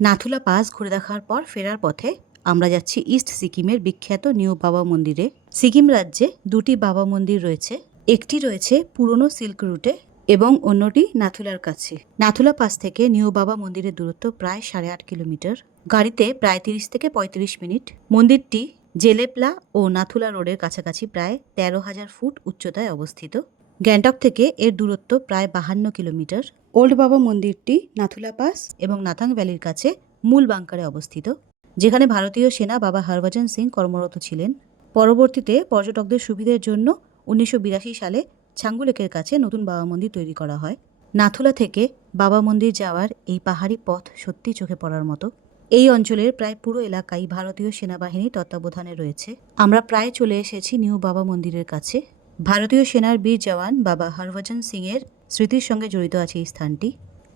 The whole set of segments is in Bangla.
নাথুলা পাস ঘুরে দেখার পর ফেরার পথে আমরা যাচ্ছি ইস্ট সিকিমের বিখ্যাত নিউ বাবা মন্দিরে। সিকিম রাজ্যে দুটি বাবা মন্দির রয়েছে, একটি রয়েছে পুরনো সিল্ক রুটে এবং অন্যটি নাথুলার কাছে। নাথুলা পাস থেকে নিউ বাবা মন্দিরের দূরত্ব প্রায় 8.5 কিলোমিটার, গাড়িতে প্রায় 30 থেকে 35 মিনিট। মন্দিরটি জেলেপলা ও নাথুলা রোডের কাছাকাছি প্রায় 13,000 ফুট উচ্চতায় অবস্থিত। গ্যাংটক থেকে এর দূরত্ব প্রায় 52 কিলোমিটার। ওল্ড বাবা মন্দিরটি নাথুলা পাস এবং নাথাং ভ্যালির কাছে মূল বাংকারে অবস্থিত, যেখানে ভারতীয় সেনা বাবা হরভজন সিং কর্মরত ছিলেন। পরবর্তীতে পর্যটকদের সুবিধার জন্য 1982 সালে ছাঙ্গু লেকের কাছে নতুন বাবা মন্দির তৈরি করা হয়। নাথুলা থেকে বাবা মন্দির যাওয়ার এই পাহাড়ি পথ সত্যি চোখে পড়ার মতো। এই অঞ্চলের প্রায় পুরো এলাকাই ভারতীয় সেনাবাহিনীর তত্ত্বাবধানে রয়েছে। আমরা প্রায় চলে এসেছি নিউ বাবা মন্দিরের কাছে। ভারতীয় সেনার বীর জওয়ান বাবা হরভজন সিং এর স্মৃতির সঙ্গে জড়িত আছে এই স্থানটি।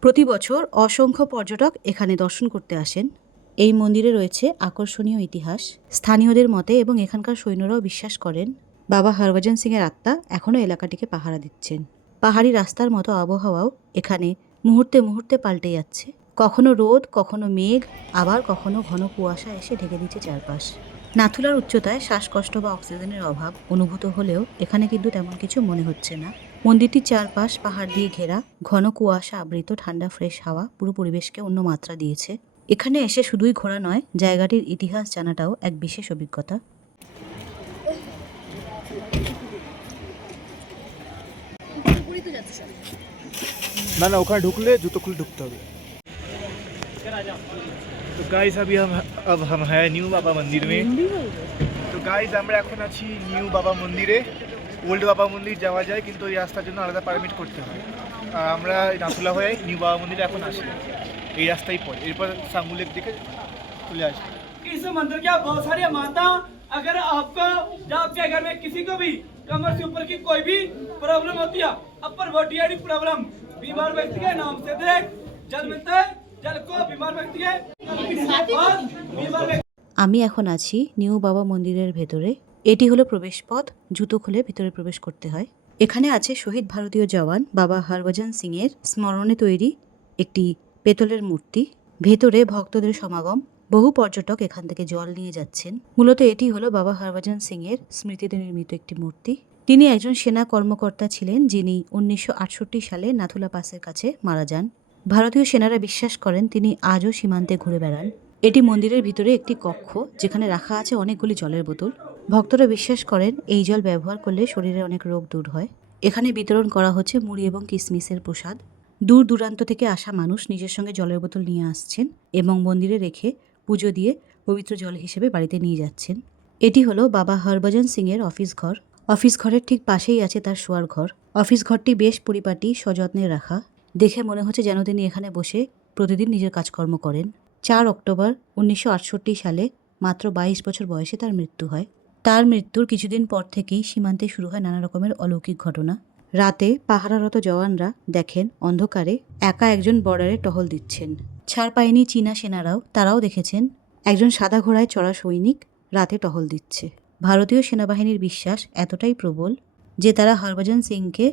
প্রতি বছর অসংখ্য পর্যটক এখানে দর্শন করতে আসেন। এই মন্দিরে রয়েছে আকর্ষণীয় ইতিহাস। স্থানীয়দের মতে এবং এখানকার সৈন্যরাও বিশ্বাস করেন বাবা হরভজন সিং এর আত্মা এখনও এলাকাটিকে পাহারা দিচ্ছেন। পাহাড়ি রাস্তার মতো আবহাওয়াও এখানে মুহূর্তে মুহূর্তে পাল্টে যাচ্ছে। কখনো রোদ, কখনো মেঘ, আবার কখনো ঘন কুয়াশা এসে ঢেকে দিচ্ছে চারপাশ। নাথুলার উচ্চতায় শ্বাসকষ্ট বা অক্সিজেনের অভাব অনুভূত হলেও এখানে কিন্তু তেমন কিছু মনে হচ্ছে না। মন্দিরটির চারপাশ পাহাড় দিয়ে ঘেরা, ঘন কুয়াশা আবৃত ঠান্ডা ফ্রেশ হাওয়া পুরো পরিবেশকে অন্য মাত্রা দিয়েছে। এখানে এসে শুধুই ঘোরা নয়, জায়গাটির ইতিহাস জানাটাও এক বিশেষ অভিজ্ঞতা। না না, ওখানে ঢুকলে জুতো খুলে ঢুকতে হবে। তো গাইস अब हम है न्यू बाबा मंदिर में। তো গাইস আমরা এখন আছি নিউ বাবা মন্দিরে। ওল্ড বাবা মন্দির যাওয়া যায়, কিন্তু এই রাস্তার জন্য আলাদা পারমিট করতে হয়। আমরা নাথুলা হয়ে নিউ বাবা মন্দিরে এখন আসি, এই রাস্তাই পড়ে, এরপর সাঙ্গু লেক দিকে চলে আসবে। इस मंदिर की बहुत सारी मानता। अगर आपको या आपके घर में किसी को भी कमर से ऊपर की कोई भी प्रॉब्लम होती है, अपर बॉडी प्रॉब्लम, बीमार व्यक्ति के नाम से देख जल मिलता है, जल को बीमार व्यक्ति के और बीमार व्यक्ति। আমি এখন আছি নিউ বাবা মন্দিরের ভেতরে। এটি হলো প্রবেশপথ, জুতো খুলে ভিতরে প্রবেশ করতে হয়। এখানে আছে শহীদ ভারতীয় জওয়ান বাবা হরভজন সিং এর স্মরণে তৈরি একটি পেতলের মূর্তি। ভেতরে ভক্তদের সমাগম, বহু পর্যটক এখান থেকে জল নিয়ে যাচ্ছেন। মূলত এটি হলো বাবা হরভজন সিং এর স্মৃতিতে নির্মিত একটি মূর্তি। তিনি একজন সেনা কর্মকর্তা ছিলেন, যিনি 1968 সালে নাথুলা পাসের কাছে মারা যান। ভারতীয় সেনারা বিশ্বাস করেন তিনি আজও সীমান্তে ঘুরে বেড়ান। এটি মন্দিরের ভিতরে একটি কক্ষ, যেখানে রাখা আছে অনেকগুলি জলের বোতল। ভক্তরা বিশ্বাস করেন এই জল ব্যবহার করলে শরীরের অনেক রোগ দূর হয়। এখানে বিতরণ করা হচ্ছে মুড়ি এবং কিশমিশের প্রসাদ। দূর দূরান্ত থেকে আসা মানুষ নিজের সঙ্গে জলের বোতল নিয়ে আসছেন এবং মন্দিরে রেখে পুজো দিয়ে পবিত্র জল হিসেবে বাড়িতে নিয়ে যাচ্ছেন। এটি হলো বাবা হরভজন সিং এর অফিস ঘর। অফিস ঘরের ঠিক পাশেই আছে তার শোয়ার ঘর। অফিস ঘরটি বেশ পরিপাটি, সযত্নে রাখা। দেখে মনে হচ্ছে যেন তিনি এখানে বসে প্রতিদিন নিজের কাজকর্ম করেন। 4 অক্টোবর 1968 সালে মাত্র 22 বছর বয়সে তার মৃত্যু হয়। তার মৃত্যুর কিছুদিন পর থেকেই সীমান্তে শুরু হয় নানা রকমের অলৌকিক ঘটনা। রাতে পাহারারত জওয়ানরা দেখেন অন্ধকারে একা একজন বর্ডারে টহল দিচ্ছেন। ছাড় পায়নি চীনা সেনারাও, তারাও দেখেছেন একজন সাদা ঘোড়ায় চড়া সৈনিক রাতে টহল দিচ্ছে। ভারতীয় সেনাবাহিনীর বিশ্বাস এতটাই প্রবল যে তারা হরভজন সিংকে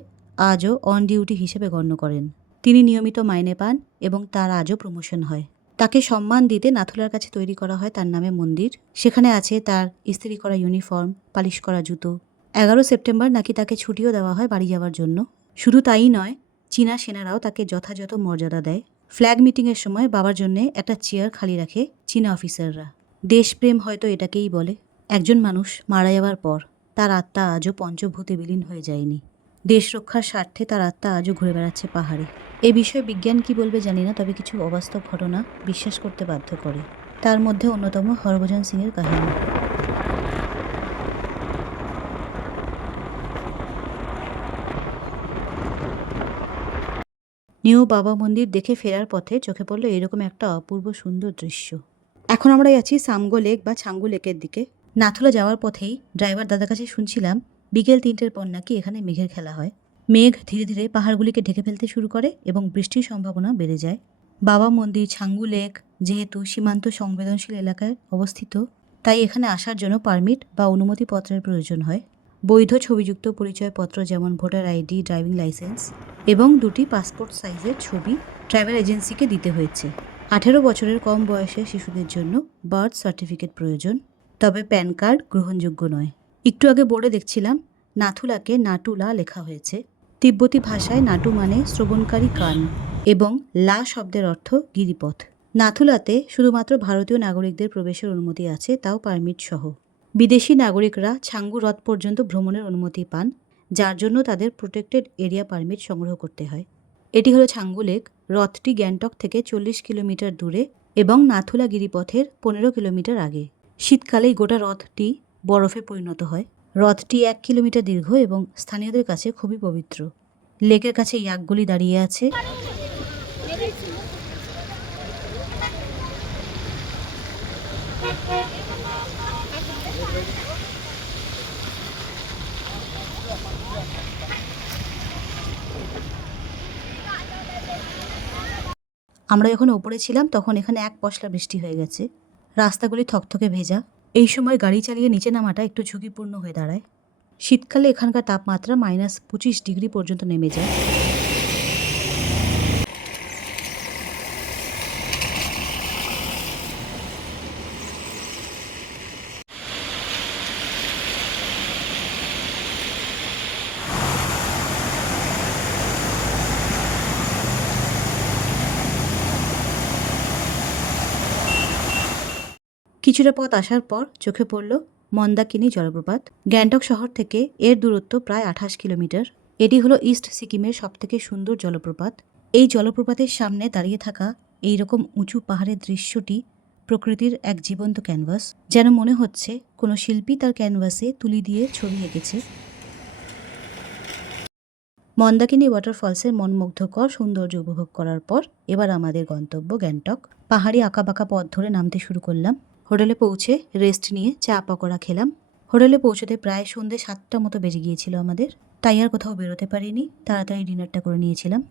আজও অন ডিউটি হিসেবে গণ্য করেন। তিনি নিয়মিত মাইনে পান এবং তার আজও প্রমোশন হয়। তাকে সম্মান দিতে নাথুলার কাছে তৈরি করা হয় তার নামে মন্দির। সেখানে আছে তার ইস্ত্রি করা ইউনিফর্ম, পালিশ করা জুতো। 11 সেপ্টেম্বর নাকি তাকে ছুটিও দেওয়া হয় বাড়ি যাওয়ার জন্য। শুধু তাই নয়, চীনা সেনারাও তাকে যথাযথ মর্যাদা দেয়। ফ্ল্যাগ মিটিংয়ের সময় বাবার জন্যে একটা চেয়ার খালি রাখে চীনা অফিসাররা। দেশপ্রেম হয়তো এটাকেই বলে। একজন মানুষ মারা যাওয়ার পর তার আত্মা আজও পঞ্চভূতে বিলীন হয়ে যায়নি। দেশ রক্ষার স্বার্থে তার আত্মা আজও ঘুরে বেড়াচ্ছে পাহাড়ে। এ বিষয়ে বিজ্ঞান কি বলবে জানি না, তবে কিছু অবাস্তব ঘটনা বিশ্বাস করতে বাধ্য করে। তার মধ্যে অন্যতম হরভজন সিং এর কাহিনী। নিউ বাবা মন্দির দেখে ফেরার পথে চোখে পড়ল এরকম একটা অপূর্ব সুন্দর দৃশ্য। এখন আমরা আছি সামগো লেক বা ছাঙ্গু লেকের দিকে। নাথুলা যাওয়ার পথেই ড্রাইভার দাদার কাছে শুনছিলাম বিকেল 3টের পর নাকি এখানে মেঘের খেলা হয়। মেঘ ধীরে ধীরে পাহাড়গুলিকে ঢেকে ফেলতে শুরু করে এবং বৃষ্টির সম্ভাবনা বেড়ে যায়। বাবা মন্দির, ছাঙ্গু লেক যেহেতু সীমান্ত সংবেদনশীল এলাকায় অবস্থিত, তাই এখানে আসার জন্য পারমিট বা অনুমতিপত্রের প্রয়োজন হয়। বৈধ ছবিযুক্ত পরিচয়পত্র যেমন ভোটার আইডি, ড্রাইভিং লাইসেন্স এবং 2টি পাসপোর্ট সাইজের ছবি ট্রাভেল এজেন্সিকে দিতে হয়েছে। 18 বছরের কম বয়সের শিশুদের জন্য বার্থ সার্টিফিকেট প্রয়োজন, তবে প্যান কার্ড গ্রহণযোগ্য নয়। একটু আগে বোর্ডে দেখছিলাম নাথুলাকে নাটুলা লেখা হয়েছে। তিব্বতী ভাষায় নাটু মানে শ্রবণকারী কান এবং লা শব্দের অর্থ গিরিপথ। নাথুলাতে শুধুমাত্র ভারতীয় নাগরিকদের প্রবেশের অনুমতি আছে, তাও পারমিট সহ। বিদেশি নাগরিকরা ছাঙ্গু হ্রদ পর্যন্ত ভ্রমণের অনুমতি পান, যার জন্য তাদের প্রোটেক্টেড এরিয়া পারমিট সংগ্রহ করতে হয়। এটি হলো ছাঙ্গু লেক। হ্রদটি গ্যাংটক থেকে 40 কিলোমিটার দূরে এবং নাথুলা গিরিপথের 15 কিলোমিটার আগে। শীতকালেই গোটা হ্রদটি বরফে পরিণত হয়। হ্রদটি 1 কিলোমিটার দীর্ঘ এবং স্থানীয়দের কাছে খুবই পবিত্র। লেকের কাছে ইয়াকগুলি দাঁড়িয়ে আছে। আমরা যখন ওপরে ছিলাম তখন এখানে এক পশলা বৃষ্টি হয়ে গেছে। রাস্তাগুলি থকথকে ভেজা। এই সময় গাড়ি চালিয়ে নিচে নামাটা একটু ঝুঁকিপূর্ণ হয়ে দাঁড়ায়। শীতকালে এখানকার তাপমাত্রা -25 ডিগ্রি পর্যন্ত নেমে যায়। কিছুটা পথ আসার পর চোখে পড়ল মন্দাকিনী জলপ্রপাত। গ্যাংটক শহর থেকে এর দূরত্ব প্রায় 28 কিলোমিটার। এটি হলো ইস্ট সিকিমের সবথেকে সুন্দর জলপ্রপাত। এই জলপ্রপাতের সামনে দাঁড়িয়ে থাকা এই রকম উঁচু পাহাড়ের দৃশ্যটি প্রকৃতির এক জীবন্ত ক্যানভাস। যেন মনে হচ্ছে কোনো শিল্পী তার ক্যানভাসে তুলি দিয়ে ছবি এঁকেছে। মন্দাকিনী ওয়াটারফলসের মনমুগ্ধকর সৌন্দর্য উপভোগ করার পর এবার আমাদের গন্তব্য গ্যাংটক। পাহাড়ি আঁকাবাঁকা পথ ধরে নামতে শুরু করলাম। হোটেলে পৌঁছে রেস্ট নিয়ে চা পকোড়া খেলাম। হোটেলে পৌঁছতে প্রায় সন্ধ্যে 7টা মতো বেজে গিয়েছিল আমাদের, তাই আর কোথাও বেরোতে পারিনি। তাড়াতাড়ি ডিনারটা করে নিয়েছিলাম।